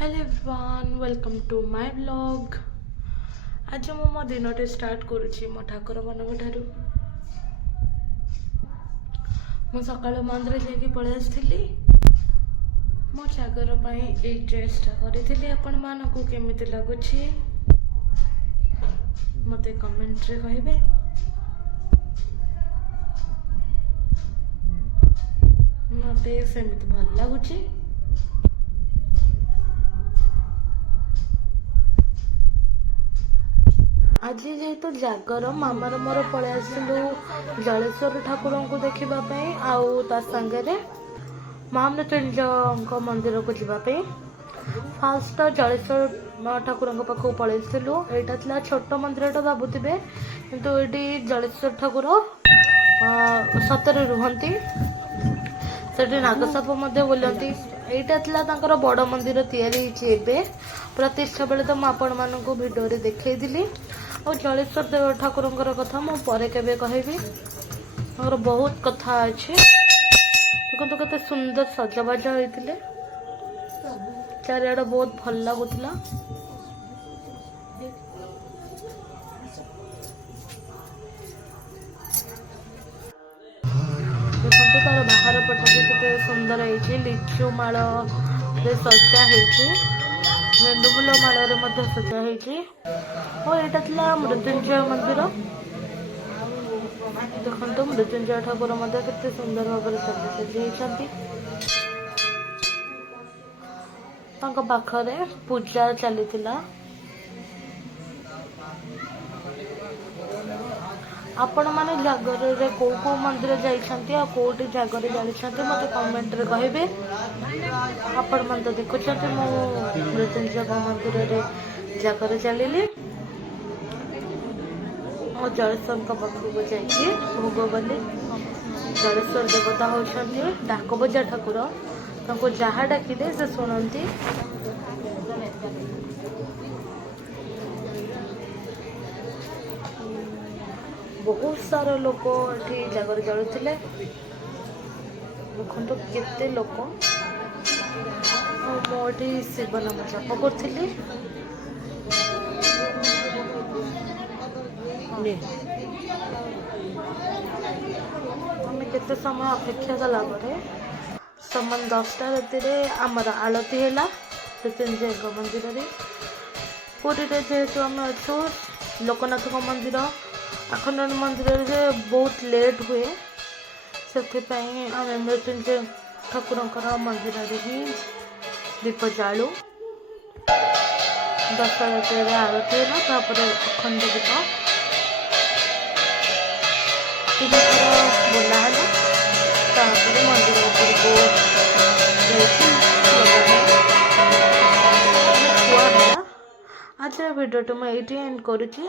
Hello everyone, welcome to my vlog. आज मो दिनटे start करुच्ची मो ठाकुर मानक ठारू। मु सकाळु मंदिर जाके पळै आसथिली। मो जागर पई ए ड्रेसटा करिथिली। आपण मानकु केमिति लागुछि मते कमेंट रे कहिबे। मते सेमिति भल लागुछि। आज जेहेतु जागर मामार मोर पळै आसिलु जलेश्वर ठाकुर को देखापी आउ ता संगे महामृत्युंजय मंदिर को जावाई। फास्ट जलेश्वर ठाकुर पाखक पलैलु। यहाँ छोट मंदिर भावुवे किंतु ये जलेश्वर ठाकुर सतरे रुहंती। से नागसाप बुलती। यहाँ बड़ मंदिर या प्रतिष्ठा बेले तो मुझे भिडियो देखी। और जलेश्वर ठाकुर कथा मुझे केवे कहबी। बहुत कथा अच्छे। देखो कते सुंदर सजबाज होते चारिआड बहुत भल लगुला। देखो तार बाहर पट भी केते सुंदर है। लिचु माल सजा गेंदुफुल माल सजा और यहाँ मृत्युंजय मंदिर। देखो मृत्युंजय ठाकुर केते सुंदर भाव सजाई। पाखरे पूजा चली। आपण मैंने जागर कौ मंदिर जाइछंती आ कोटी जागर जाइछंती मते कमेंट रे कहबे। आपण मन तो देखुछंती मो मृत्युंजय मंदिर रे जागर चलिली और जलेश्वर पाखक जाइए भोग बलि। जलेश्वर देवता होती डाक बजा ठाकुर। जहाँ डाकिले से शुणती। बहुत सारा लोक ये जागर जलुले। देखो केते लोक। मुझे शिव नाम जप करी। केते समय अपेक्षा कला समान 10टा राति आमर आलती है मृत्युंजय मंदिर रे। पुरी जेहेतु आम अच्छु लोकनाथ मंदिर आखंड मंदिर रे बहुत लेट हुए से आम मृत्युंजय ठाकुर मंदिर ही दीप जालु। 10टा राति आरती है अखंड दीप बोला है। मंदिर आज भिडियो मुझे एंड करुच्ची।